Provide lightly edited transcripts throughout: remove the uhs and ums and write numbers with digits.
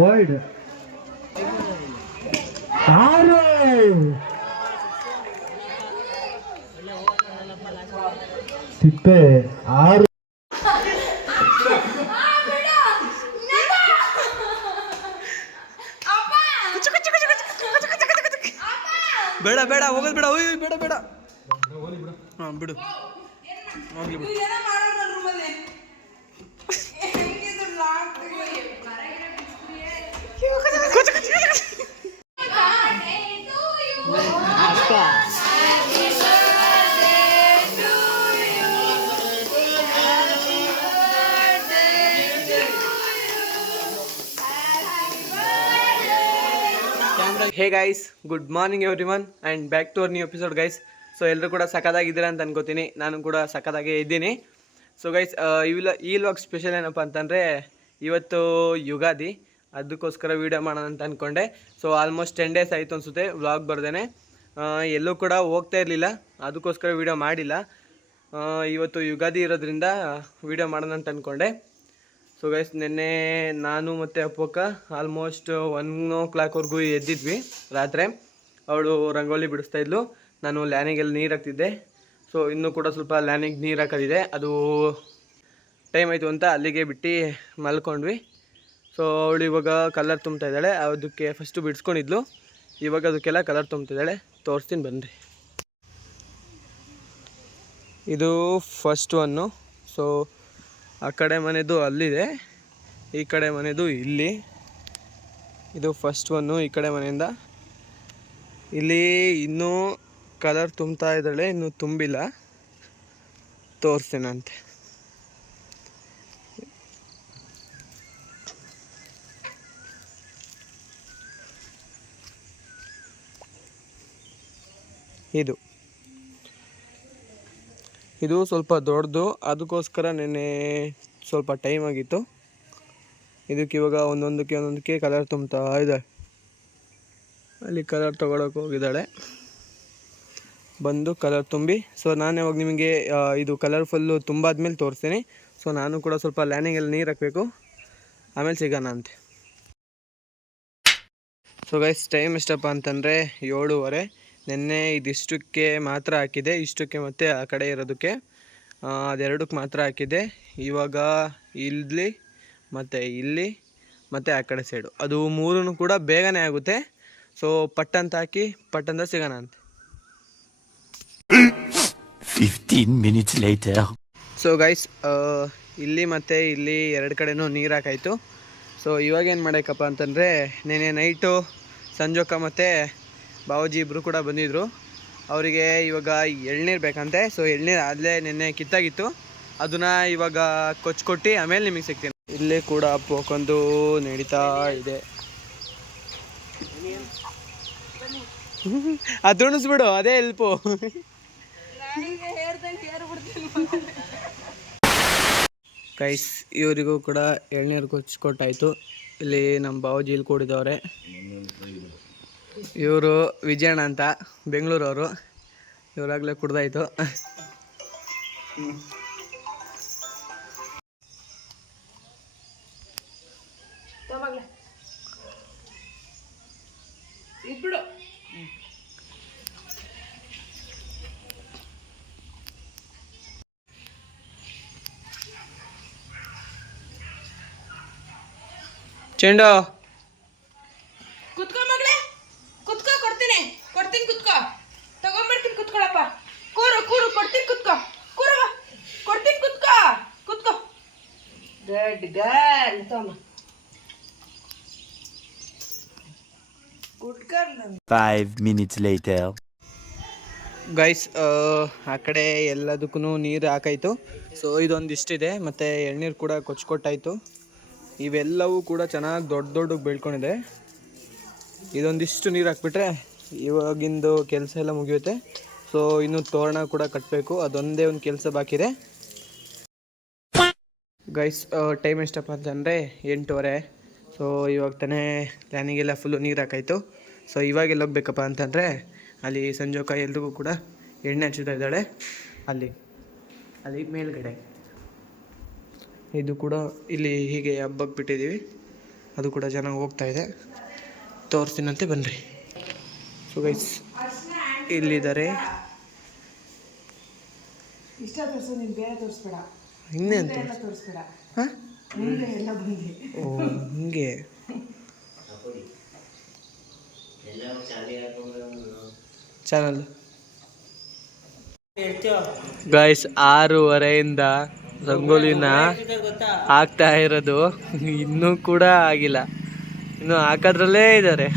Wide 6 ತಿಪ್ಪೆ 6 ಬೇಡ ಬೇಡ ಹೋಗೋದು ಬೇಡ ಓಯ್ ಬೇಡ ಬೇಡ ಹಾಂ ಬಿಡು ಹೋಗ್ಲಿ ಬಿಡು. Hey guys, good morning everyone and back to our new episode guys. So ಎಲ್ಲರೂ ಕೂಡ ಸಖತ್ತಾಗಿದ್ದೀರಾ ಅಂತ ಅನ್ಕೋತೀನಿ. ನಾನು ಕೂಡ ಸಖತ್ತಾಗೇ ಇದ್ದೀನಿ. ಸೊ ಗೈಸ್, ಈ ವ್ಲಾಗ್ ಸ್ಪೆಷಲ್ ಏನಪ್ಪ ಅಂತಂದರೆ ಇವತ್ತು ಯುಗಾದಿ, ಅದಕ್ಕೋಸ್ಕರ ವೀಡಿಯೋ ಮಾಡೋಣ ಅಂತ ಅಂದ್ಕೊಂಡೆ. ಸೊ ಆಲ್ಮೋಸ್ಟ್ 10 days ಆಯಿತು ಅನಿಸುತ್ತೆ ವ್ಲಾಗ್ ಬರ್ದೇನೆ. ಎಲ್ಲೂ ಕೂಡ ಹೋಗ್ತಾ ಇರಲಿಲ್ಲ, ಅದಕ್ಕೋಸ್ಕರ ವೀಡಿಯೋ ಮಾಡಿಲ್ಲ. ಇವತ್ತು ಯುಗಾದಿ ಇರೋದ್ರಿಂದ ವೀಡಿಯೋ ಮಾಡೋಣ ಅಂತ ಅಂದ್ಕೊಂಡೆ. ಸೊ ಗೈಸ್, ನಿನ್ನೆ ನಾನು ಮತ್ತು ಅಪ್ಪಕ್ಕ ಆಲ್ಮೋಸ್ಟ್ 1 o'clock ಎದ್ದಿದ್ವಿ ರಾತ್ರಿ. ಅವಳು ರಂಗೋಲಿ ಬಿಡಿಸ್ತಾಯಿದ್ಲು, ನಾನು ಲ್ಯಾನಿಗೆಲ್ಲ ನೀರು ಹಾಕ್ತಿದ್ದೆ. ಸೊ ಇನ್ನೂ ಕೂಡ ಸ್ವಲ್ಪ ಲ್ಯಾನಿಗೆ ನೀರು ಹಾಕೋದಿದೆ, ಅದು ಟೈಮ್ ಆಯಿತು ಅಂತ ಅಲ್ಲಿಗೆ ಬಿಟ್ಟು ಮಲ್ಕೊಂಡ್ವಿ. ಸೊ ಅವಳು ಇವಾಗ ಕಲರ್ ತುಂಬ್ತಾ ಇದ್ದಾಳೆ. ಅದಕ್ಕೆ ಫಸ್ಟು ಬಿಡಿಸ್ಕೊಂಡಿದ್ಲು, ಇವಾಗ ಅದಕ್ಕೆಲ್ಲ ಕಲರ್ ತುಂಬ್ತಿದ್ದಾಳೆ. ತೋರಿಸ್ತೀನಿ ಬನ್ನಿರಿ. ಇದು ಫಸ್ಟ್ ಒನ್ನು. ಸೊ ಆ ಕಡೆ ಮನೆದು ಅಲ್ಲಿದೆ, ಈ ಕಡೆ ಮನೆದು ಇಲ್ಲಿ. ಇದು ಫಸ್ಟ್ ಒನ್ನು ಈ ಕಡೆ ಮನೆಯಿಂದ. ಇಲ್ಲಿ ಇನ್ನೂ ಕಲರ್ ತುಂಬ್ತಾ ಇದ್ದಾಳೆ, ಇನ್ನೂ ತುಂಬಿಲ್ಲ, ತೋರಿಸ್ತೇನಂತೆ. ಇದು ಸ್ವಲ್ಪ ದೊಡ್ಡದು, ಅದಕ್ಕೋಸ್ಕರ ನೆನ್ನೆ ಸ್ವಲ್ಪ ಟೈಮ್ ಆಗಿತ್ತು. ಇದಕ್ಕೆ ಇವಾಗ ಒಂದೊಂದಕ್ಕೆ ಕಲರ್ ತುಂಬ್ತಾ ಇದ್ದಾಳೆ. ಅಲ್ಲಿ ಕಲರ್ ತೊಗೊಳಕ್ಕೆ ಹೋಗಿದ್ದಾಳೆ, ಬಂದು ಕಲರ್ ತುಂಬಿ. ಸೊ ನಾನು ಯಾವಾಗ ನಿಮಗೆ ಇದು ಕಲರ್ ಫುಲ್ಲು ತುಂಬಾದ್ಮೇಲೆ ತೋರಿಸ್ತೀನಿ. ಸೊ ನಾನು ಕೂಡ ಸ್ವಲ್ಪ ಲ್ಯಾನಿಗೆಲ್ಲ ನೀರು ಹಾಕಬೇಕು, ಆಮೇಲೆ ಸಿಗೋಣ ಅಂತೆ. ಸೊ ಗೈಸ್, ಟೈಮ್ ಎಷ್ಟಪ್ಪ ಅಂತಂದರೆ 7:30. ನೆನ್ನೆ ಇದಿಷ್ಟಕ್ಕೆ ಮಾತ್ರ ಹಾಕಿದೆ, ಇಷ್ಟಕ್ಕೆ ಮತ್ತು ಆ ಕಡೆ ಇರೋದಕ್ಕೆ ಅದೆರಡಕ್ಕೆ ಮಾತ್ರ ಹಾಕಿದೆ. ಇವಾಗ ಇಲ್ಲಿ ಮತ್ತು ಇಲ್ಲಿ ಮತ್ತು ಆ ಕಡೆ ಸೈಡು, ಅದು 3 ಕೂಡ ಬೇಗನೆ ಆಗುತ್ತೆ. ಸೊ ಪಟ್ಟಂತ ಹಾಕಿ ಪಟ್ಟಂತ ಸಿಗೋಣ ಅಂತೆ. 15 minutes later. ಸೊ ಗೈಸ್, ಇಲ್ಲಿ ಮತ್ತು ಇಲ್ಲಿ 2 ಕಡೆನೂ ನೀರು ಹಾಕಾಯಿತು. ಸೊ ಇವಾಗ ಏನು ಮಾಡೋಕ್ಕಪ್ಪ ಅಂತಂದರೆ, ನೆನ್ನೆ ನೈಟು ಸಂಜೋಕ ಮತ್ತು ಬಾವೂಜಿ ಇಬ್ಬರು ಕೂಡ ಬಂದಿದ್ದರು. ಅವರಿಗೆ ಇವಾಗ ಎಳ್ನೀರು ಬೇಕಂತೆ. ಸೊ ಎಳ್ನೀರು ಆಗಲೇ ನೆನ್ನೆ ಕಿತ್ತಾಗಿತ್ತು, ಅದನ್ನು ಇವಾಗ ಕೊಚ್ಕೊಟ್ಟು ಆಮೇಲೆ ನಿಮಗೆ ಸಿಗ್ತೀನಿ. ಇಲ್ಲೇ ಕೂಡ ಪೋಕೊಂದು ನಡೀತಾ ಇದೆ. ಅದು ತುಣಿಸ್ಬಿಡು, ಅದೇ ಹೆಲ್ಪು. ಗೈಸ್, ಇವರಿಗೂ ಕೂಡ ಎಳ್ನೀರು ಕೊಚ್ಕೊಟ್ಟಾಯಿತು. ಇಲ್ಲಿ ನಮ್ಮ ಬಾವೂಜಿ ಇಲ್ಲಿ ಕೂಡಿದವ್ರೆ. ಇವರು ವಿಜಯಣ್ಣ ಅಂತ, ಬೆಂಗಳೂರವರು. ಇವರಾಗಲೇ ಕುಡ್ದಾಯಿತು. ಚೆಂಡು ಕುತ್ಕೋ ಮಗಳೇ, ಕುತ್ಕೋ, ಕೊಡ್ತೀನಿ ಕುತ್ಕೋ, ತಗೊಂಡ್ಬಿಡ್ತೀನಿ, ಕುತ್ಕೊಳಪ್ಪ. ಕೂರು ಕೊಡ್ತೀನಿ, ಕುತ್ಕೋ, ಕೂರು, ಕೊಡ್ತೀನಿ, ಕುತ್ಕೋ. ಗುಡ್ ಗರ್ಲ್, ತಮ್ಮ. Good girl. 5 minutes later. Guys, ಆ ಕಡೆ ಎಲ್ಲದಕ್ಕೂ ನೀರು ಹಾಕಾಯಿತು. ಸೊ ಇದೊಂದಿಷ್ಟಿದೆ, ಮತ್ತು ಎಳ್ನೀರು ಕೂಡ ಕೊಚ್ಕೊಟ್ಟಾಯಿತು. ಇವೆಲ್ಲವೂ ಕೂಡ ಚೆನ್ನಾಗಿ ದೊಡ್ಡ ಬೆಳ್ಕೊಂಡಿದೆ. ಇದೊಂದಿಷ್ಟು ನೀರು ಹಾಕ್ಬಿಟ್ರೆ ಇವಾಗಿಂದು ಕೆಲಸ ಎಲ್ಲ ಮುಗಿಯುತ್ತೆ. ಸೊ ಇನ್ನು ತೋರಣ ಕೂಡ ಕಟ್ಟಬೇಕು, ಅದೊಂದೇ ಒಂದು ಕೆಲಸ ಬಾಕಿ ಇದೆ. ಗೈಸ್, ಟೈಮ್ ಎಷ್ಟಪ್ಪ ಅಂತಂದರೆ 8:30. ಸೊ ಇವಾಗ ತಾನೇ ಲ್ಯಾನಿಗೆಲ್ಲ ಫುಲ್ಲು ನೀರು ಹಾಕಾಯಿತು. ಸೊ ಇವಾಗೆಲ್ಲ ಹೋಗ್ಬೇಕಪ್ಪ ಅಂತಂದರೆ, ಅಲ್ಲಿ ಸಂಜೋಕ ಎಲ್ರಿಗೂ ಕೂಡ ಎಣ್ಣೆ ಹಚ್ಚುತ್ತಾ ಇದ್ದಾಳೆ. ಅಲ್ಲಿ ಮೇಲ್ಗಡೆ ಇದು ಕೂಡ ಇಲ್ಲಿ ಹೀಗೆ ಹಬ್ಬಕ್ಕೆ ಬಿಟ್ಟಿದ್ದೀವಿ. ಅದು ಕೂಡ ಚೆನ್ನಾಗಿ ಹೋಗ್ತಾ ಇದೆ, ತೋರಿಸ್ತೀನಂತೆ ಬನ್ನಿರಿ. ಸೊ ಗೈಸ್ ಇಲ್ಲಿದ್ದಾರೆ. ಇಷ್ಟ ತೋರಿಸು, ನೀನು ಬೇರೆ ತೋರಿಸ್ಬೇಡ, ಇನ್ನೇ ಅಂತ ತೋರಿಸ್ಬೇಡ. ಹಾಂ ಮುಂದೆ ಎಲ್ಲ ಬಂದೆ. ಓ ಹಿಂಗೆ ಚಾನಲ್ ಗೈಸ್ 6:30 ರಂಗೋಲಿನ ಹಾಕ್ತಾ ಇರೋದು, ಇನ್ನೂ ಕೂಡ ಆಗಿಲ್ಲ, ಇನ್ನು ಹಾಕೋದ್ರಲ್ಲೇ ಇದ್ದಾರೆ.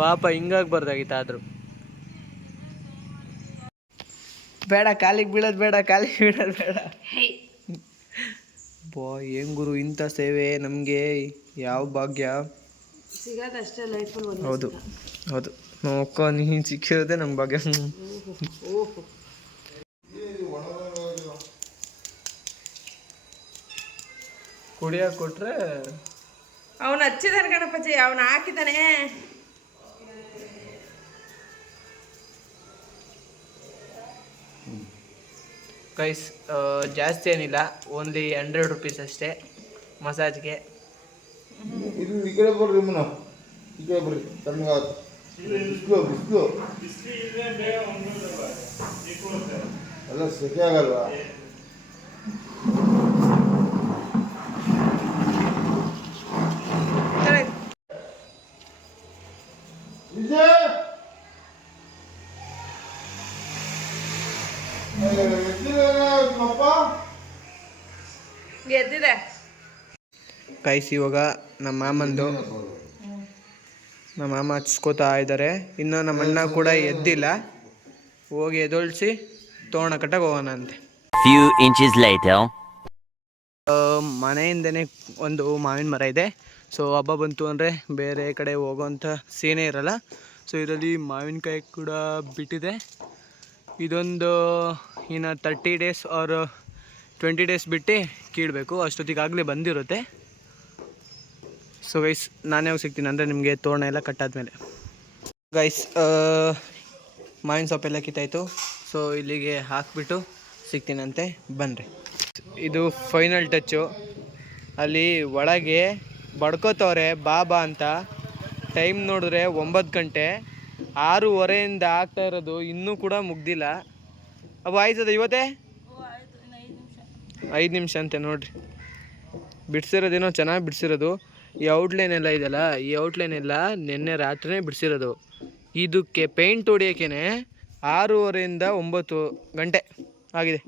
ಪಾಪ ಹಿಂಗಾಗ್ಬಾರ್ದಾಗಿತ್ತು. ಆದರೂ ಬೇಡ, ಕಾಲಿಗೆ ಬೀಳೋದು ಬೇಡ, ಕಾಲಿಗೆ ಬೀಳೋದು ಬೇಡ. ಬಾ ಏನ್ ಗುರು, ಇಂಥ ಸೇವೆ ನಮಗೆ ಯಾವ ಭಾಗ್ಯ ಸಿಗೋದಷ್ಟೇ ಲೈಫಲ್ಲಿ. ಹೌದು ಹೌದು, ನೋಡ್ಕೊ, ನೀನು ಸಿಕ್ಕಿರೋದೇ ನಮ್ಮ ಭಾಗ್ಯ. ಕುಡಿಯೋಕೆ ಕೊಟ್ರೆ ಅವನು ಹಚ್ಚಿದಾನೆ ಗಣಪತಿ, ಅವನು ಹಾಕಿದ್ದಾನೆ. ಗೈಸ್ ಜಾಸ್ತಿ ಏನಿಲ್ಲ, ಓನ್ಲಿ 100 rupees ಅಷ್ಟೇ ಮಸಾಜ್ಗೆ. ಇದು ಈ ಕಡೆ ಬರ್ರಿ, ಈ ಕಡೆ ಬರ್ರಿ, ತಣ್ಣಗಾಗುತ್ತೆ. ಬಿಸಿಲು ಎಲ್ಲ ಸೆಕೆ ಆಗಲ್ವಾ? ಗೆದ್ದಿದೆ ಗೈಸ್ ಇವಾಗ ನಮ್ಮ ಮಾಮ ಹಚ್ಕೋತಾ ಇದ್ದಾರೆ. ಇನ್ನು ನಮ್ಮ ಅಣ್ಣ ಕೂಡ ಎದ್ದಿಲ್ಲ, ಹೋಗಿ ಎದೊಳಿಸಿ ತೋರಣ ಕಟ್ಟಕ್ಕೆ ಹೋಗೋಣ ಅಂತೆ. Few inches later. ಮನೆಯಿಂದನೇ ಒಂದು ಮಾವಿನ ಮರ ಇದೆ. ಸೊ ಹಬ್ಬ ಬಂತು ಅಂದರೆ ಬೇರೆ ಕಡೆ ಹೋಗೋವಂಥ ಸೀನೇ ಇರಲ್ಲ. ಸೊ ಇದರಲ್ಲಿ ಮಾವಿನಕಾಯಿ ಕೂಡ ಬಿಟ್ಟಿದೆ. ಇದೊಂದು ಇನ್ನು 30 days ಆರ್ 20 days ಬಿಟ್ಟು ಕೀಳಬೇಕು, ಅಷ್ಟೊತ್ತಿಗಾಗಲೇ ಬಂದಿರುತ್ತೆ. ಸೊ ಗೈಸ್ ನಾನೇ ಹೋಗಿ ಸಿಗ್ತೀನಿ, ಅಂದರೆ ನಿಮಗೆ ತೋರಣ ಎಲ್ಲ ಕಟ್ಟಾದ್ಮೇಲೆ. ಗೈಸ್ ಮಾವಿನ ಸೊಪ್ಪೆಲ್ಲ ಕಿತ್ತಾಯಿತು. ಸೊ ಇಲ್ಲಿಗೆ ಹಾಕಿಬಿಟ್ಟು ಸಿಗ್ತೀನಂತೆ, ಬನ್ನಿರಿ. ಇದು ಫೈನಲ್ ಟಚ್ಚು. ಅಲ್ಲಿ ಒಳಗೆ ಬಡ್ಕೋತವ್ರೆ ಬಾಬಾ ಅಂತ. ಟೈಮ್ ನೋಡಿದ್ರೆ 9 ಗಂಟೆ, 6:30 ಆಗ್ತಾ ಇರೋದು, ಇನ್ನೂ ಕೂಡ ಮುಗ್ದಿಲ್ಲ. ಅವು ಆಯ್ತದ ಇವತ್ತೇ 5 ನಿಮಿಷ ಅಂತೆ ನೋಡ್ರಿ. ಬಿಡಿಸಿರೋದೇನೋ ಚೆನ್ನಾಗಿ ಬಿಡಿಸಿರೋದು. ಈ ಔಟ್ಲೈನ್ ಎಲ್ಲ ಇದೆಯಲ್ಲ, ಈ ಔಟ್ಲೈನ್ ಎಲ್ಲ ನಿನ್ನೆ ರಾತ್ರಿನೇ ಬಿಡಿಸಿರೋದು. ಇದಕ್ಕೆ ಪೇಂಟ್ ಹೊಡಿಯೋಕೆ 6:30 9 ಗಂಟೆ ಆಗಿದೆ.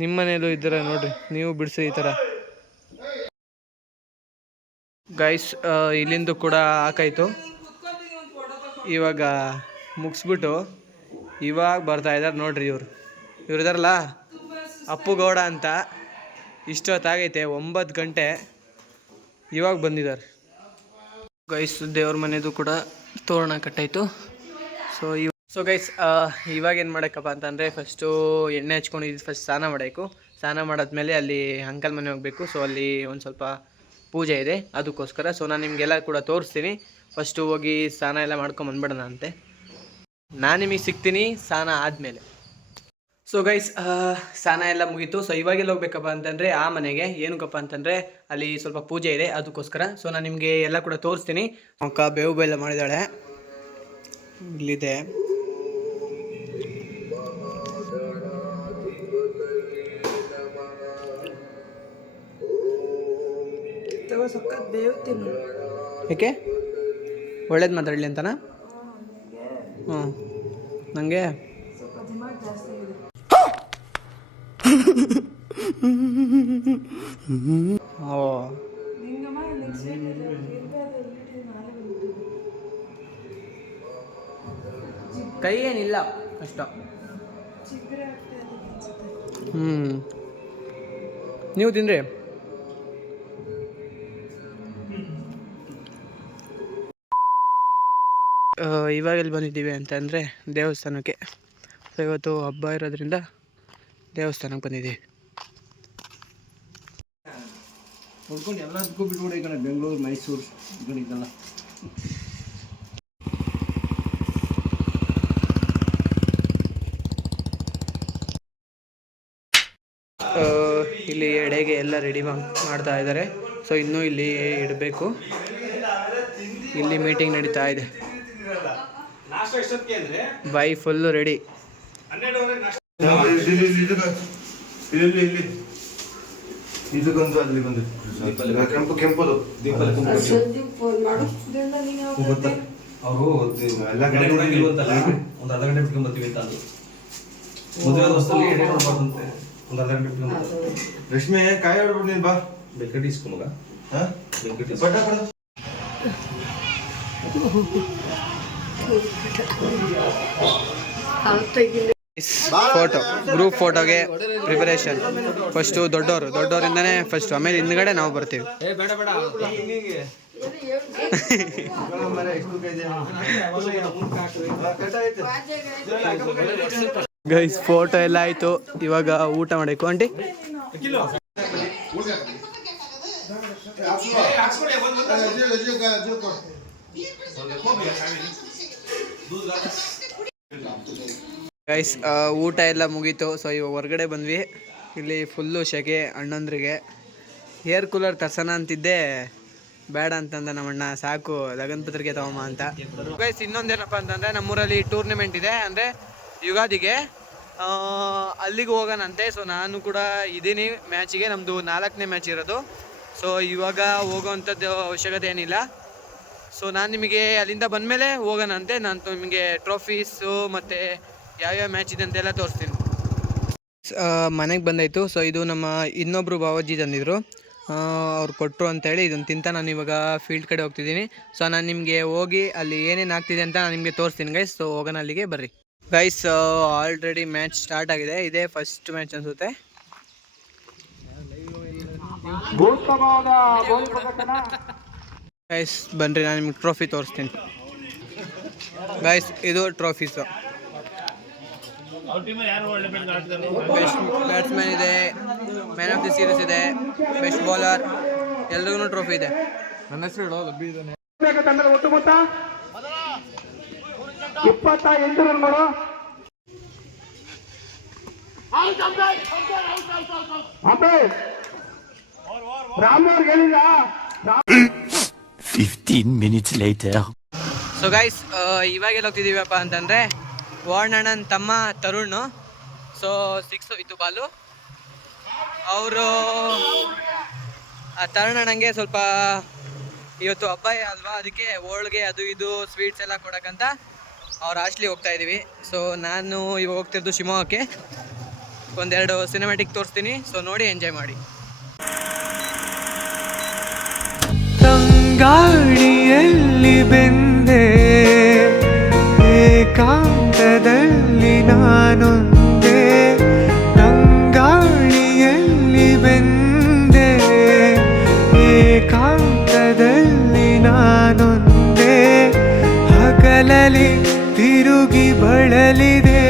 ನಿಮ್ಮ ಮನೇಲೂ ಇದ್ದೀರ ನೋಡ್ರಿ, ನೀವು ಬಿಡಿಸಿ ಈ ಥರ. ಗೈಸ್ ಇಲ್ಲಿಂದ ಕೂಡ ಹಾಕಾಯ್ತು. ಇವಾಗ ಮುಗಿಸ್ಬಿಟ್ಟು ಇವಾಗ ಬರ್ತಾ ಇದ್ದಾರೆ ನೋಡ್ರಿ. ಇವ್ರು ಇದಾರಲ್ಲ, ಅಪ್ಪು ಗೌಡ ಅಂತ. ಇಷ್ಟೊತ್ತಾಗೈತೆ 9 ಗಂಟೆ, ಇವಾಗ ಬಂದಿದ್ದಾರೆ. ಗೈಸ್ ದೇವ್ರ ಮನೆದು ಕೂಡ ತೋರಣ ಕಟ್ಟಾಯಿತು. ಸೊ ಗೈಸ್ ಇವಾಗ ಏನು ಮಾಡೋಕ್ಕಪ್ಪ ಅಂತಂದರೆ, ಫಸ್ಟು ಎಣ್ಣೆ ಹಚ್ಕೊಂಡಿದ್ದು ಫಸ್ಟ್ ಸ್ನಾನ ಮಾಡಬೇಕು. ಸ್ನಾನ ಮಾಡಾದ್ಮೇಲೆ ಅಲ್ಲಿ ಅಂಕಲ್ ಮನೆ ಹೋಗಬೇಕು. ಸೊ ಅಲ್ಲಿ ಒಂದು ಸ್ವಲ್ಪ ಪೂಜೆ ಇದೆ, ಅದಕ್ಕೋಸ್ಕರ. ಸೊ ನಾನು ನಿಮಗೆಲ್ಲ ಕೂಡ ತೋರಿಸ್ತೀನಿ. ಫಸ್ಟು ಹೋಗಿ ಸ್ನಾನ ಎಲ್ಲ ಮಾಡ್ಕೊಂಬಂದ್ಬಿಡೋಣ ಅಂತೆ. ನಾನು ನಿಮಗೆ ಸಿಗ್ತೀನಿ ಸ್ನಾನ ಆದಮೇಲೆ. ಸೊ ಗೈಸ್ ಸ್ನಾನ ಎಲ್ಲ ಮುಗೀತು. ಸೊ ಇವಾಗೆಲ್ಲ ಹೋಗ್ಬೇಕಪ್ಪ ಅಂತಂದರೆ ಆ ಮನೆಗೆ. ಏನಕ್ಕಪ್ಪ ಅಂತಂದರೆ ಅಲ್ಲಿ ಸ್ವಲ್ಪ ಪೂಜೆ ಇದೆ, ಅದಕ್ಕೋಸ್ಕರ. ಸೊ ನಾನು ನಿಮಗೆ ಎಲ್ಲ ಕೂಡ ತೋರಿಸ್ತೀನಿ. ಅಕ್ಕ ಬೇವು ಬೆಲ್ಲ ಮಾಡಿದ್ದಾಳೆ, ಇಲ್ಲಿದೆ. ಏಕೆ ಒಳ್ಳೇದು ಮಾತಾಡಲಿ ಅಂತನಾ? ಹ್ಞೂ ನನಗೆ ಓ ಕೈ ಏನಿಲ್ಲ ಅಷ್ಟ. ನೀವು ತಿನ್ರಿ. ಇವಾಗ ಎಲ್ಲಿ ಬಂದಿದ್ದೀವಿ ಅಂತಂದರೆ ದೇವಸ್ಥಾನಕ್ಕೆ. ಸೊ ಇವತ್ತು ಹಬ್ಬ ಇರೋದ್ರಿಂದ ದೇವಸ್ಥಾನಕ್ಕೆ ಬಂದಿದ್ದೀವಿ. ನೋಡ್ಕೊಂಡು ಎಲ್ಲದಕ್ಕೂ ಬಿಟ್ಬಿಡಿ, ಈ ಕಡೆ ಬೆಂಗಳೂರು ಮೈಸೂರು ಈ ಕಡೆ ಇದೆಲ್ಲ. ಇಲ್ಲಿ ಎಡೆಗೆ ಎಲ್ಲ ರೆಡಿ ಮಾಡ್ತಾ ಇದ್ದಾರೆ. ಸೊ ಇನ್ನೂ ಇಲ್ಲಿ ಇಡಬೇಕು. ಇಲ್ಲಿ ಮೀಟಿಂಗ್ ನಡೀತಾ ಇದೆ. By full ready. ಇದಕ್ಕೊಂದು ಅಲ್ಲಿ ಬಂದು ಕೆಂಪದು ಅವರು ಎಲ್ಲ ಕಡೆ ಒಂದು ಅರ್ಧ ಗಂಟೆ ಬಿಟ್ಕೊಂಡ್ ಬರ್ತೀವಿ ಅಂತ ಅಂದ್ರು. ಮದುವೆ ಹೊಸದಲ್ಲಿ ಎಡೆ ನೋಡ್ಬಾರ್ದಂತೆ ಒಂದು ಅರ್ಧ ಗಂಟೆ ಬಿಟ್ಕೊಂಡ್ ಬರ್ತಾರೆ. ರಶ್ಮಿ ಕಾಯಿ ಹೊಡ್ಬಿಟ್ಟು ನೀನು ಬಾ. ಬೆಂಕಟಿ ಇಸ್ಕೊ ಮಗ. ಬೆಂಕಟಿ ಬಟ್ಟ ಕೊಡು. ಫೋಟೋ ಗ್ರೂಪ್ ಫೋಟೋಗೆ ಪ್ರಿಪರೇಷನ್. ಫಸ್ಟು ದೊಡ್ಡವರಿಂದನೇ ಫಸ್ಟ್, ಆಮೇಲೆ ಹಿಂದ್ಗಡೆ ನಾವು ಬರ್ತೀವಿ. ಗೈಸ್ ಫೋಟೋ ಎಲ್ಲ ಆಯ್ತು. ಇವಾಗ ಊಟ ಮಾಡಬೇಕು. ಆಂಟಿ ಗೈಸ್ ಊಟ ಎಲ್ಲ ಮುಗೀತು. ಸೊ ಇವಾಗ ಹೊರಗಡೆ ಬಂದ್ವಿ. ಇಲ್ಲಿ ಫುಲ್ಲು ಸೆಕೆ. ಅಣ್ಣಂದ್ರಿಗೆ ಏರ್ ಕೂಲರ್ ತರ್ಸೋಣ ಅಂತಿದ್ದೆ, ಬೇಡ ಅಂತಂದ ನಮ್ಮಣ್ಣ, ಸಾಕು ಲಗನ್ ಪತ್ರಿಕೆ ತಗೊಂಬ ಅಂತ. ಗೈಸ್ ಇನ್ನೊಂದೇನಪ್ಪ ಅಂತಂದರೆ ನಮ್ಮೂರಲ್ಲಿ ಟೂರ್ನಮೆಂಟ್ ಇದೆ, ಅಂದರೆ ಯುಗಾದಿಗೆ ಅಲ್ಲಿಗೆ ಹೋಗೋಣಂತೆ. ಸೊ ನಾನು ಕೂಡ ಇದ್ದೀನಿ ಮ್ಯಾಚಿಗೆ. ನಮ್ಮದು 4ನೇ ಮ್ಯಾಚ್ ಇರೋದು. ಸೊ ಇವಾಗ ಹೋಗೋವಂಥದ್ದು ಅವಶ್ಯಕತೆ ಏನಿಲ್ಲ. ಸೊ ನಾನು ನಿಮಗೆ ಅಲ್ಲಿಂದ ಬಂದಮೇಲೆ ಹೋಗೋಣಂತೆ. ನಾನು ನಿಮಗೆ ಟ್ರೋಫೀಸು ಮತ್ತು ಯಾವ್ಯಾವ ಮ್ಯಾಚ್ ಇದೆ ಅಂತೆಲ್ಲ ತೋರಿಸ್ತೀನಿ. ಮನೆಗೆ ಬಂದಾಯಿತು. ಸೊ ಇದು ನಮ್ಮ ಇನ್ನೊಬ್ಬರು ಬಾವಾಜಿ ತಂದಿದ್ರು, ಅವ್ರು ಕೊಟ್ಟರು ಅಂತೇಳಿ ಇದನ್ನು ತಿಂತ ನಾನು ಇವಾಗ ಫೀಲ್ಡ್ ಕಡೆ ಹೋಗ್ತಿದ್ದೀನಿ. ಸೊ ನಾನು ನಿಮಗೆ ಹೋಗಿ ಅಲ್ಲಿ ಏನೇನು ಆಗ್ತಿದೆ ಅಂತ ನಾನು ನಿಮಗೆ ತೋರಿಸ್ತೀನಿ ಗೈಸ್. ಸೊ ಹೋಗೋಣ ಅಲ್ಲಿಗೆ ಬರ್ರಿ ಗೈಸ್. ಆಲ್ರೆಡಿ ಮ್ಯಾಚ್ ಸ್ಟಾರ್ಟ್ ಆಗಿದೆ. ಇದೇ ಫಸ್ಟ್ ಮ್ಯಾಚ್ ಅನಿಸುತ್ತೆ. ಗೈಸ್ ಬನ್ರಿ, ನಾನು ನಿಮ್ಗೆ ಟ್ರೋಫಿ ತೋರಿಸ್ತೀನಿ ಗೈಸ್. ಇದು ಟ್ರೋಫೀಸು. ಬೆಸ್ಟ್ ಬ್ಯಾಟ್ಸ್ಮನ್ ಇದೆ, ಮ್ಯಾನ್ ಆಫ್ ದಿ ಸೀರೀಸ್ ಇದೆ, ಬೆಸ್ಟ್ ಬೌಲರ್, ಎಲ್ರಿಗೂ ಟ್ರೋಫಿ ಇದೆ. ನನ್ನ ಹೆಸರು ತಂಡದ ಒಟ್ಟು ಮೊತ್ತ 28 ರನ್ಗಳು. ರಾಮ್ ಅವ್ರಿಗೆ ಹೇಳಿಲ್ಲ. 15 minutes later. ಸೊ ಗೈಸ್ ಇವಾಗೆಲ್ಲ ಹೋಗ್ತಿದ್ದೀವಪ್ಪ ಅಂತಂದರೆ ವಾರ್ನಣ್ಣನ ತಮ್ಮ ತರುಣ್. ಸೊ 6 ಇತ್ತು ಬಾಲು. ಅವರು ಆ ತರುಣಣ್ಣಂಗೆ ಸ್ವಲ್ಪ ಇವತ್ತು ಹಬ್ಬ ಅಲ್ವಾ, ಅದಕ್ಕೆ ಹೋಳಿಗೆ ಅದು ಇದು ಸ್ವೀಟ್ಸ್ ಎಲ್ಲ ಕೊಡೋಕ್ಕಂತ ಅವ್ರ ಹಾಸ್ಟ್ಲಿಗೆ ಹೋಗ್ತಾ ಇದ್ದೀವಿ. ಸೊ ನಾನು ಇವಾಗ ಹೋಗ್ತಿದ್ದು ಶಿವಮೊಗ್ಗಕ್ಕೆ. ಒಂದೆರಡು ಸಿನಿಮ್ಯಾಟಿಕ್ ತೋರಿಸ್ತೀನಿ. ಸೊ ನೋಡಿ ಎಂಜಾಯ್ ಮಾಡಿ. ತಂಗಾಳಿಯಲ್ಲಿ ಬೆಂದೆ ಏಕಾಂತದಲ್ಲಿ ನಾನೊಂದೇ, ತಂಗಾಳಿಯಲ್ಲಿ ಬೆಂದೆ ಏಕಾಂತದಲ್ಲಿ ನಾನೊಂದೇ, ಹಗಲಲಿ ತಿರುಗಿ ಬಳಲಿದೆ,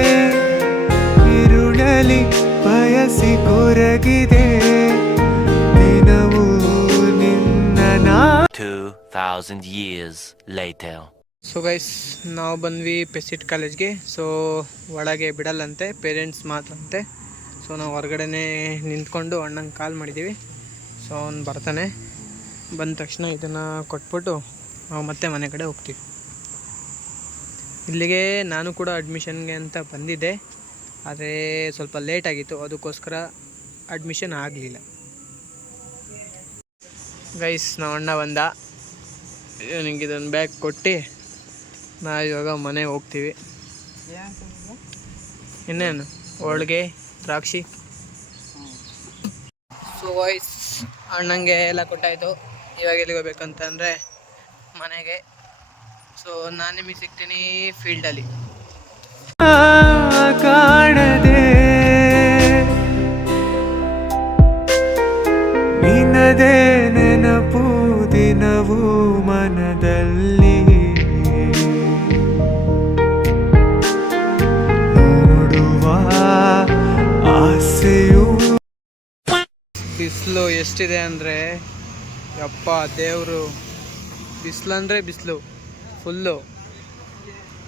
ಇರುಳಲಿ ಬಯಸಿ ಕೊರಗಿದೆ, ದಿನವೂ ನಿನ್ನ 2000 years later. ಸೊ ಗೈಸ್ ನಾವು ಬಂದ್ವಿ ಪೆಸಿಟ್ ಕಾಲೇಜ್ಗೆ. ಸೊ ಒಳಗೆ ಬಿಡಲ್ಲಂತೆ, ಪೇರೆಂಟ್ಸ್ ಮಾತ್ರ ಅಂತೆ. ಸೊ ನಾವು ಹೊರಗಡೆನೇ ನಿಂತ್ಕೊಂಡು ಅಣ್ಣಂಗೆ ಕಾಲ್ ಮಾಡಿದ್ದೀವಿ. ಸೊ ಅವ್ನು ಬರ್ತಾನೆ. ಬಂದ ತಕ್ಷಣ ಇದನ್ನು ಕೊಟ್ಬಿಟ್ಟು ನಾವು ಮತ್ತೆ ಮನೆ ಕಡೆ ಹೋಗ್ತೀವಿ. ಇಲ್ಲಿಗೆ ನಾನು ಕೂಡ ಅಡ್ಮಿಷನ್ಗೆ ಅಂತ ಬಂದಿದ್ದೆ, ಆದರೆ ಸ್ವಲ್ಪ ಲೇಟ್ ಆಗಿತ್ತು, ಅದಕ್ಕೋಸ್ಕರ ಅಡ್ಮಿಷನ್ ಆಗಲಿಲ್ಲ. ಗೈಸ್ ನಾವು ಅಣ್ಣ ಬಂದ, ನಿಂಗೆ ಇದೊಂದು ಬ್ಯಾಗ್ ಕೊಟ್ಟು ನಾವು ಇವಾಗ ಮನೆಗೆ ಹೋಗ್ತೀವಿ. ಇನ್ನೇನು ಹೋಳಿಗೆ ದ್ರಾಕ್ಷಿ. ಸೊ ವಾಯ್ಸ್ ಅಣ್ಣಂಗೆ ಎಲ್ಲ ಕೊಟ್ಟಾಯಿತು. ಇವಾಗ ಎಲ್ಲಿಗೆ ಹೋಗ್ಬೇಕಂತಂದರೆ ಮನೆಗೆ. ಸೊ ನಾನು ನಿಮಗೆ ಸಿಗ್ತೀನಿ ಫೀಲ್ಡಲ್ಲಿ. ಕಾಣದೆ ನಿನ್ನದೇ ನೆನಪು ದಿನವೂ ಮನದಲ್ಲಿ, ನೋಡುವ ಆಸೆಯು. ಬಿಸಿಲು ಎಷ್ಟಿದೆ ಅಂದರೆ ಯಪ್ಪ ದೇವರು, ಬಿಸಿಲು ಅಂದರೆ ಬಿಸಿಲು ಫುಲ್ಲು,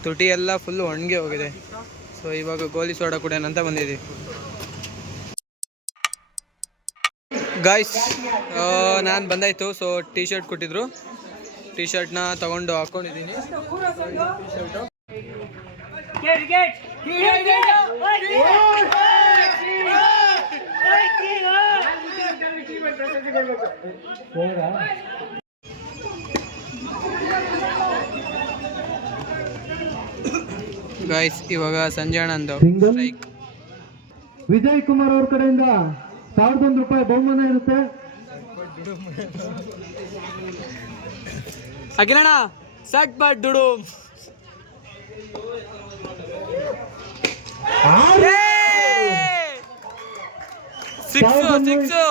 ತುಟಿ ಎಲ್ಲ ಫುಲ್ಲು ಒಣಗಿ ಹೋಗಿದೆ. ಸೊ ಇವಾಗ ಗೋಲಿ ಸೋಡಾ ಕುಡಿಯೋಣ ಅಂತ ಬಂದಿದ್ದೀವಿ. ಗಾಯ್ಸ್ ನಾನು ಬಂದಾಯಿತು. ಸೊ ಟಿ ಶರ್ಟ್ ಕೊಟ್ಟಿದ್ರು, ಟಿ ಶರ್ಟ್ನ ತೊಗೊಂಡು ಹಾಕ್ಕೊಂಡಿದ್ದೀನಿ. ಟಿ ಶರ್ಟು ಗಾಯ್ಸ್ ಇವಾಗ ಸಂಜೆ ಅಣ್ಣಂದು ಸ್ಟ್ರೈಕ್. ವಿಜಯ್ ಕುಮಾರ್ ಅವ್ರ ಕಡೆಯಿಂದ 1001 ರೂಪಾಯಿ ಬಹುಮಾನ ಇರುತ್ತೆ. ಅಖಿಲಣ್ಣ ಸಟ್ ಬಟ್ ದುಡು. ಸಿಕ್ಸು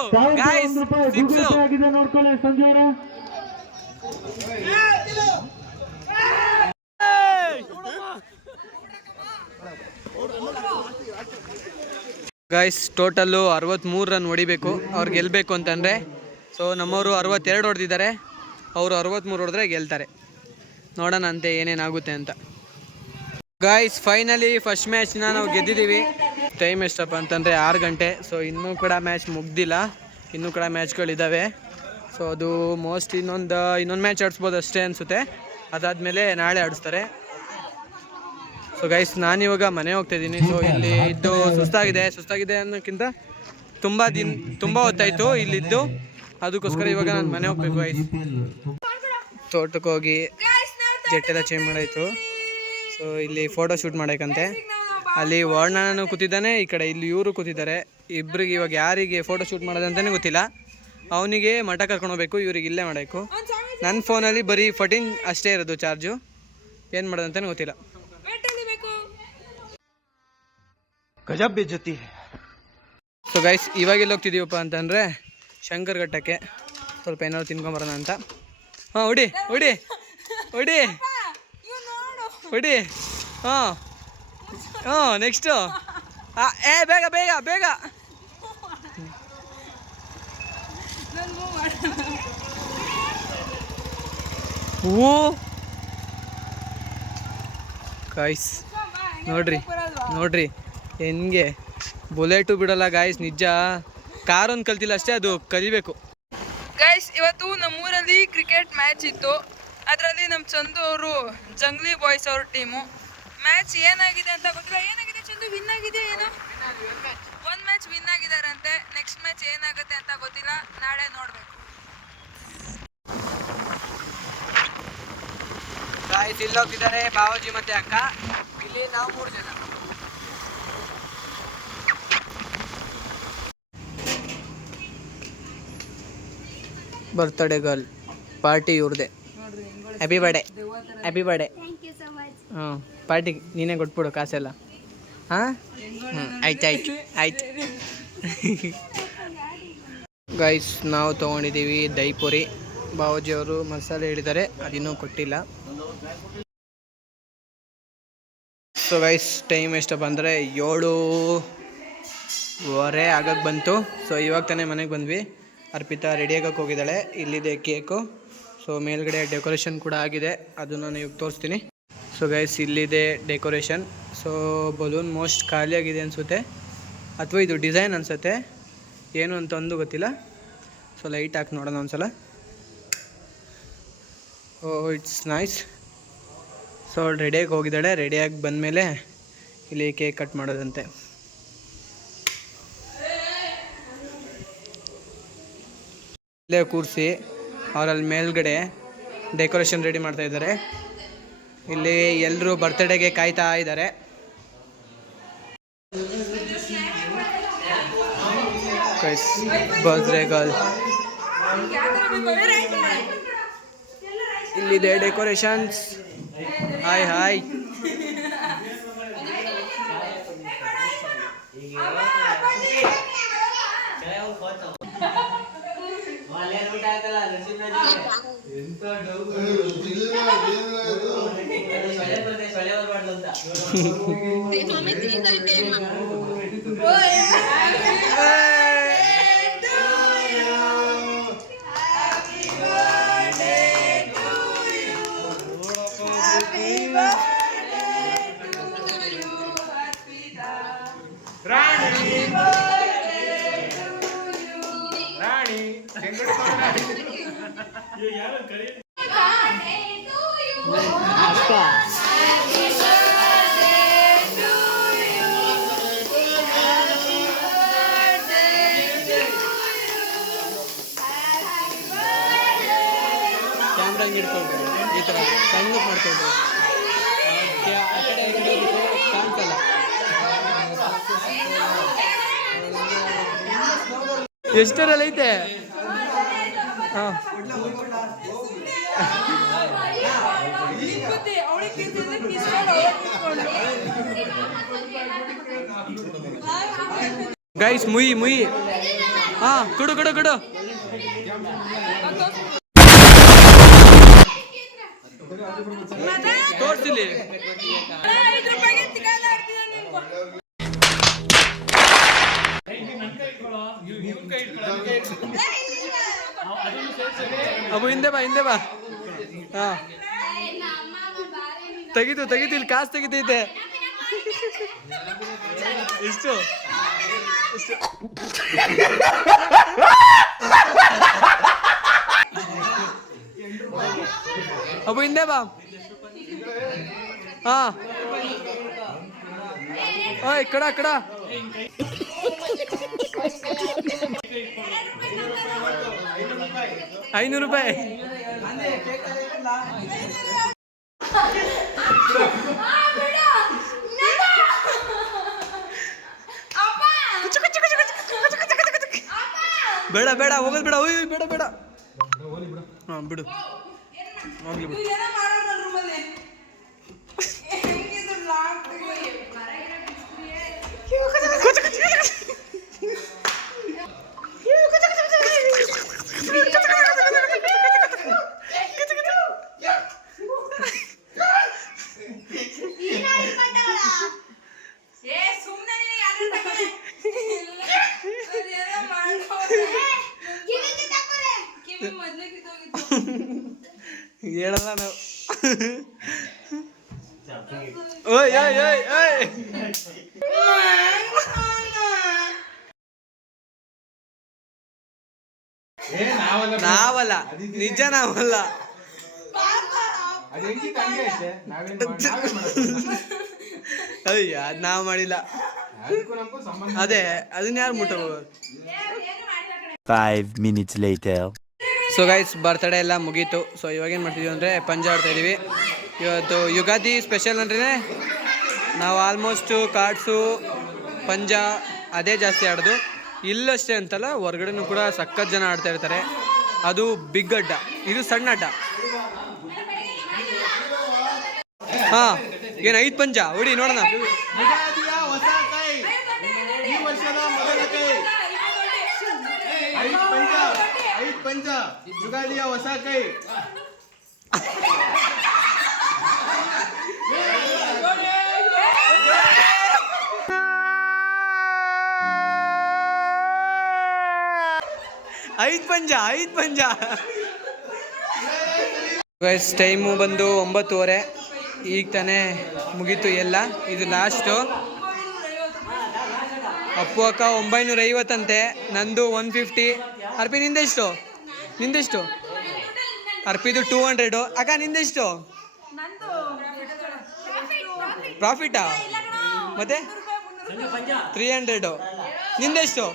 ಗಾಯ್ಸ್, ಸಿಕ್ಸು ಆಗಿದೆ ನೋಡ್ಕೊಳ್ಳಿ ಸಂಜೆ ಅವರ. ಗಾಯ್ಸ್ ಟೋಟಲ್ಲು 63 ರನ್ ಹೊಡಿಬೇಕು ಅವ್ರು ಗೆಲ್ಲಬೇಕು ಅಂತಂದರೆ. ಸೊ ನಮ್ಮವರು 62 ಹೊಡೆದಿದ್ದಾರೆ, ಅವರು 63 ಹೊಡೆದ್ರೆ ಗೆಲ್ತಾರೆ. ನೋಡೋಣ ಅಂತೆ ಏನೇನಾಗುತ್ತೆ ಅಂತ. ಗಾಯ್ಸ್ ಫೈನಲಿ ಫಸ್ಟ್ ಮ್ಯಾಚ್ನ ನಾವು ಗೆದ್ದಿದ್ದೀವಿ. ಟೈಮ್ ಎಷ್ಟಪ್ಪ ಅಂತಂದರೆ 6 ಗಂಟೆ. ಸೊ ಇನ್ನೂ ಕೂಡ ಮ್ಯಾಚ್ ಮುಗ್ದಿಲ್ಲ, ಇನ್ನೂ ಕೂಡ ಮ್ಯಾಚ್ಗಳಿದ್ದಾವೆ. ಸೊ ಅದು ಮೋಸ್ಟ್ ಇನ್ನೊಂದು ಮ್ಯಾಚ್ ಆಡಿಸ್ಬೋದು ಅಷ್ಟೇ ಅನಿಸುತ್ತೆ. ಅದಾದಮೇಲೆ ನಾಳೆ ಆಡಿಸ್ತಾರೆ. ಸೊ ಗೈಸ್ ನಾನಿವಾಗ ಮನೆ ಹೋಗ್ತಾಯಿದ್ದೀನಿ. ಸೊ ಇಲ್ಲಿ ಇದ್ದು ಸುಸ್ತಾಗಿದೆ ಅನ್ನೋಕ್ಕಿಂತ ತುಂಬ ಹೊತ್ತಾಯಿತು ಇಲ್ಲಿದ್ದು, ಅದಕ್ಕೋಸ್ಕರ ಇವಾಗ ನಾನು ಮನೆ ಹೋಗ್ಬೇಕು ಗೈಸ್. ತೋಟಕ್ಕೆ ಹೋಗಿ ಜೆಟ್ಟೆಲ್ಲ ಚೇಂಜ್ ಮಾಡಾಯಿತು. ಸೊ ಇಲ್ಲಿ ಫೋಟೋ ಶೂಟ್ ಮಾಡೋಕ್ಕಂತೆ ಅಲ್ಲಿ ವರ್ಣನೂ ಕೂತಿದ್ದಾನೆ, ಈ ಕಡೆ ಇಲ್ಲಿ ಇವರು ಕೂತಿದ್ದಾರೆ. ಇಬ್ಬರಿಗೆ ಇವಾಗ ಯಾರಿಗೆ ಫೋಟೋ ಶೂಟ್ ಮಾಡೋದಂತಲೇ ಗೊತ್ತಿಲ್ಲ. ಅವನಿಗೆ ಮಠ ಕರ್ಕೊಂಡು ಹೋಗ್ಬೇಕು, ಇವ್ರಿಗೆ ಇಲ್ಲೇ ಮಾಡಬೇಕು. ನನ್ನ ಫೋನಲ್ಲಿ ಬರೀ 14 ಅಷ್ಟೇ ಇರೋದು ಚಾರ್ಜು, ಏನು ಮಾಡೋದಂತಲೇ ಗೊತ್ತಿಲ್ಲ. ಗಜಬ್ ಬೇಜತಿ. ಸೊ ಗೈಸ್ ಇವಾಗ ಎಲ್ಲಿ ಹೋಗ್ತಿದ್ದೀವಪ್ಪ ಅಂತಂದರೆ ಶಂಕರ್ ಘಟ್ಟಕ್ಕೆ, ಸ್ವಲ್ಪ ಏನಾದ್ರು ತಿನ್ಕೊಂಬರೋಣ ಅಂತ. ಹಾಂ ಹೊಡಿ ಹೊಡಿ ಹೊಡಿ ಹೊಡಿ. ಹಾಂ ನೆಕ್ಸ್ಟು ಬೇಗ ಬೇಗ ಬೇಗ. ಓ ಗಾಯ್ಸ್ ನೋಡ್ರಿ ಹೆಂಗೆ ಬುಲೆಟು ಬಿಡೋಲ್ಲ ಗಾಯ್ಸ್. ನಿಜ ಕಾರೊಂದು ಕಲ್ತಿಲ್ಲ ಅಷ್ಟೇ, ಅದು ಕಲಿಬೇಕು. ಗೈಸ್ ಇವತ್ತು ನಮ್ಮೂರಲ್ಲಿ ಕ್ರಿಕೆಟ್ ಮ್ಯಾಚ್ ಇತ್ತು. ಅದರಲ್ಲಿ ನಮ್ಮ ಚಂದು ಅವರು ಜಂಗ್ಲಿ ಬಾಯ್ಸ್ ಅವ್ರ ಟೀಮು. ಮ್ಯಾಚ್ ಏನಾಗಿದೆ ಅಂತ ಗೊತ್ತಿಲ್ಲ. ಏನಾಗಿದೆ ಚಂದು? ವಿನ್ ಆಗಿದೆ ಏನೋ, ಒಂದು ಮ್ಯಾಚ್ ವಿನ್ ಆಗಿದಾರಂತೆ. ನೆಕ್ಸ್ಟ್ ಮ್ಯಾಚ್ ಏನಾಗುತ್ತೆ ಅಂತ ಗೊತ್ತಿಲ್ಲ, ನಾಳೆ ನೋಡಬೇಕು. ಗಾಯ್ಸ್ ಇಲ್ಲಿ ಹೋಗ್ತಿದ್ದಾರೆ ಬಾವಾಜಿ ಮತ್ತೆ ಅಕ್ಕ, ಇಲ್ಲಿ ನಾವು 3 ಜನ. ಬರ್ತ್ಡೇ ಗರ್ಲ್ ಪಾರ್ಟಿ ಇವ್ರದೆ. Happy birthday. ಹಾಂ ಪಾರ್ಟಿ ನೀನೇ ಕೊಟ್ಬಿಡು ಕಾಸೆಲ್ಲ. ಹಾಂ ಆಯ್ತು ಗೈಸ್ ನಾವು ತೊಗೊಂಡಿದ್ದೀವಿ ದಹಿಪುರಿ. ಬಾವಾಜಿಯವರು ಮಸಾಲೆ ಹೇಳಿದ್ದಾರೆ, ಅದಿನ್ನೂ ಕೊಟ್ಟಿಲ್ಲ. ಸೊ ಗೈಸ್ ಟೈಮ್ ಎಷ್ಟಪ್ಪ ಅಂದರೆ 7:15 ಆಗಕ್ಕೆ ಬಂತು. ಸೊ ಇವಾಗ ತಾನೇ ಮನೆಗೆ ಬಂದ್ವಿ. ಅರ್ಪಿತಾ ರೆಡಿ ಆಗಕ್ಕೆ ಹೋಗಿದ್ದಾಳೆ. ಇಲ್ಲಿದೆ ಕೇಕು. ಸೊ ಮೇಲ್ಗಡೆ ಡೆಕೋರೇಷನ್ ಕೂಡ ಆಗಿದೆ, ಅದು ನಾನು ಇವಾಗ ತೋರಿಸ್ತೀನಿ. ಸೊ ಗೈಸ್ ಇಲ್ಲಿದೆ ಡೆಕೋರೇಷನ್. ಸೊ ಬಲೂನ್ ಮೋಸ್ಟ್ ಖಾಲಿಯಾಗಿದೆ ಅನಿಸುತ್ತೆ, ಅಥವಾ ಇದು ಡಿಸೈನ್ ಅನಿಸುತ್ತೆ, ಏನು ಅಂತ ಒಂದು ಗೊತ್ತಿಲ್ಲ. ಸೊ ಲೈಟ್ ಹಾಕಿ ನೋಡೋಣ ಒಂದ್ಸಲ. Oh it's nice. ಸೊ ರೆಡಿಯಾಗಿ ಹೋಗಿದ್ದಾಳೆ. ರೆಡಿಯಾಗಿ ಬಂದಮೇಲೆ ಇಲ್ಲಿ ಕೇಕ್ ಕಟ್ ಮಾಡೋದಂತೆ. ಇಲ್ಲೇ ಕೂರಿಸಿ ಅವರಲ್ಲಿ ಮೇಲ್ಗಡೆ ಡೆಕೋರೇಷನ್ ರೆಡಿ ಮಾಡ್ತಾ ಇದ್ದಾರೆ. ಇಲ್ಲಿ ಎಲ್ಲರೂ ಬರ್ತ್ಡೇಗೆ ಕಾಯ್ತಾ ಇದ್ದಾರೆ. ಬರ್ತ್ಡೇ ಗರ್ಲ್ ಇಲ್ಲಿದೆ ಡೆಕೋರೇಷನ್ಸ್. ಹಾಯ್ ಕ್ಯಾಮ್ರಾ ಹಿಂಗೆ ಇಟ್ಕೊಳ್ರಿ ಈ ಥರ ಸಣ್ಣಕ್ಕೆ ಮಾಡ್ಕೊಳ್ರಿ ಆ ಕಡೆ ಹಿಡಿಯೋದಕ್ಕೆ ಕಾಣಿಸಲ್ಲ. ಎಷ್ಟರಲ್ಲಿ ಐತೆ? ಹಾಂ ಗೈಸ್ ಮುಯಿ ಮುಯಿ. ಹಾಂ ಕೊಡು ಕೊಡು ಕೊಡು. ತೋರಿಸಿಲಿ. ಅಬ್ಬು ಹಿಂದೆ ಬಾ ಹಿಂದೆ ಬಾ. ಹಾಂ ತೆಗಿತು ತೆಗಿತು, ಇಲ್ಲಿ ಕಾಸು ತೆಗಿತೈತೆ. ಇಷ್ಟು ಇಷ್ಟು. ಅಬ್ಬು ಹಿಂದೆ ಬಾ. ಹಾ ಓಯ್ ಕಡ ಕಡ. 500 ರೂಪಾಯಿ. ಬೇಡ ಬೇಡ ಹೋಗೋದು ಬೇಡ. ಓಯ್ ಬೇಡ ಬೇಡ. ಹಾಂ ಬಿಡು ಹೋಗ್ಲಿ ಬಿಡು. ಹೇಳಲ್ಲ ನಾವು. ಓಯ್ ಓಯ್ ಓಯ್ ಓಯ್. ನಾವಲ್ಲ, ನಿಜ ನಾವಲ್ಲ. ಅಯ್ಯ ಅದ್ ನಾವ್ ಮಾಡಿಲ್ಲ. ಅದೇ ಅದನ್ನ ಯಾರು ಮುಟ್ಟವು. 5 minutes later. So guys birthday ಎಲ್ಲ ಮುಗೀತು. ಸೊ ಇವಾಗೇನು ಮಾಡ್ತಿದ್ದೀವಿ ಅಂದರೆ ಪಂಜ ಆಡ್ತಾಯಿದ್ದೀವಿ. ಇವತ್ತು ಯುಗಾದಿ ಸ್ಪೆಷಲ್ ಅಂದ್ರೆ ನಾವು ಆಲ್ಮೋಸ್ಟು ಕಾರ್ಡ್ಸು ಪಂಜ ಅದೇ ಜಾಸ್ತಿ ಆಡೋದು. ಇಲ್ಲಷ್ಟೇ ಅಂತಲ್ಲ, ಹೊರ್ಗಡೆನೂ ಕೂಡ ಸಖತ್ ಜನ ಆಡ್ತಾ ಇರ್ತಾರೆ. ಅದು ಬಿಗ್ ಅಡ್ಡ, ಇದು ಸಣ್ಣ ಅಡ್ಡ. ಹಾಂ ಏನು 5 ಪಂಜ ಹೊಡಿ ನೋಡೋಣ. ಪಂಚ ಯುಗಾದಿಯ ಹೊಸ ಕೈ. ಐದು ಪಂಜ ಗೈಸ್ ಟೈಮು ಬಂದು 9:30. ಈಗ ತಾನೇ ಮುಗೀತು ಎಲ್ಲ. ಇದು ಲಾಸ್ಟು. ಅಪ್ಪು ಅಕ್ಕ 950 ಅಂತೆ, ನಂದು 150. ಅರ್ಪಿ ನಿಂದೆಷ್ಟು? ಅರ್ಪಿದು 200. ಅಕ್ಕ ನಿಂದೆಷ್ಟು? ಪ್ರಾಫಿಟಾ? ಮತ್ತೆ 300. ನಿಂದೆಷ್ಟು?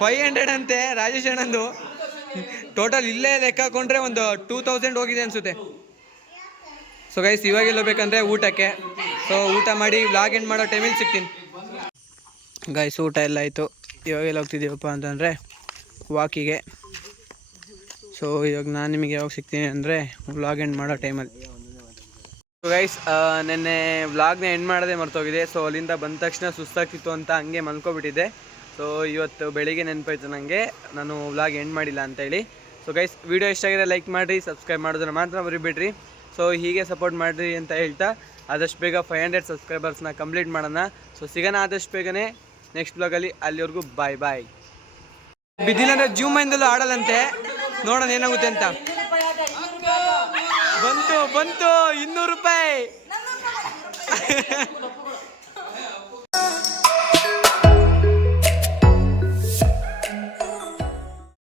500 ಅಂತೆ ರಾಜೇಶ್ ಅಣ್ಣಂದು. ಟೋಟಲ್ ಇಲ್ಲೇ ಲೆಕ್ಕ ಹಾಕೊಂಡ್ರೆ ಒಂದು 2000 ಹೋಗಿದೆ ಅನಿಸುತ್ತೆ. ಸೊ ಗೈಸ್ ಇವಾಗೆಲ್ಲ ಬೇಕಂದರೆ ಊಟಕ್ಕೆ. ಸೊ ಊಟ ಮಾಡಿ ವ್ಲಾಗ್ ಎಂಡ್ ಮಾಡೋ ಟೈಮಲ್ಲಿ ಸಿಗ್ತೀನಿ ಗೈಸ್. ಊಟ ಎಲ್ಲ ಆಯಿತು. ಇವಾಗೆಲ್ಲ ಹೋಗ್ತಿದ್ದೀವಪ್ಪ ಅಂತಂದರೆ ವಾಕಿಗೆ. ಸೊ ಇವಾಗ ನಾನು ನಿಮಗೆ ಯಾವಾಗ ಸಿಗ್ತೀನಿ ಅಂದರೆ ವ್ಲಾಗ್ ಎಂಡ್ ಮಾಡೋ ಟೈಮಲ್ಲಿ. ಸೊ ಗೈಸ್ ನೆನ್ನೆ ವ್ಲಾಗ್ನ ಎಂಡ್ ಮಾಡೋದೇ ಮರ್ತೋಗಿದೆ. ಸೊ ಅಲ್ಲಿಂದ ಬಂದ ತಕ್ಷಣ ಸುಸ್ತಾಗ್ತಿತ್ತು ಅಂತ ಹಂಗೆ ಮಲ್ಕೊಬಿಟ್ಟಿದ್ದೆ. ಸೊ ಇವತ್ತು ಬೆಳಿಗ್ಗೆ ನೆನಪಾಯ್ತು ನನಗೆ, ನಾನು ವ್ಲಾಗ್ ಎಂಡ್ ಮಾಡಿಲ್ಲ ಅಂತೇಳಿ. ಸೊ ಗೈಸ್ ವಿಡಿಯೋ ಇಷ್ಟ ಆಗಿದೆ ಲೈಕ್ ಮಾಡಿರಿ, ಸಬ್ಸ್ಕ್ರೈಬ್ ಮಾಡೋದನ್ನ ಮಾತ್ರ ಮರಿಬೇಡ್ರಿ. ಸೊ ಹೀಗೆ ಸಪೋರ್ಟ್ ಮಾಡಿರಿ ಅಂತ ಹೇಳ್ತಾ ಆದಷ್ಟು ಬೇಗ 500 ಸಬ್ಸ್ಕ್ರೈಬರ್ಸ್ನ ಕಂಪ್ಲೀಟ್ ಮಾಡೋಣ. ಸೊ ಸಿಗೋಣ ಆದಷ್ಟು ಬೇಗನೆ ನೆಕ್ಸ್ಟ್ ಬ್ಲಾಗಲ್ಲಿ. ಅಲ್ಲಿವರೆಗೂ ಬಾಯ್ ಬಾಯ್. ಬಿದ್ದಿಲ್ಲ ಅಂದರೆ ಜೂಮ್ ಮೈಂದಲ್ಲೂ ಆಡಲ್ಲಂತೆ, ನೋಡೋಣ ಏನಾಗುತ್ತೆ ಅಂತ. ಬಂತು 200 ರೂಪಾಯಿ.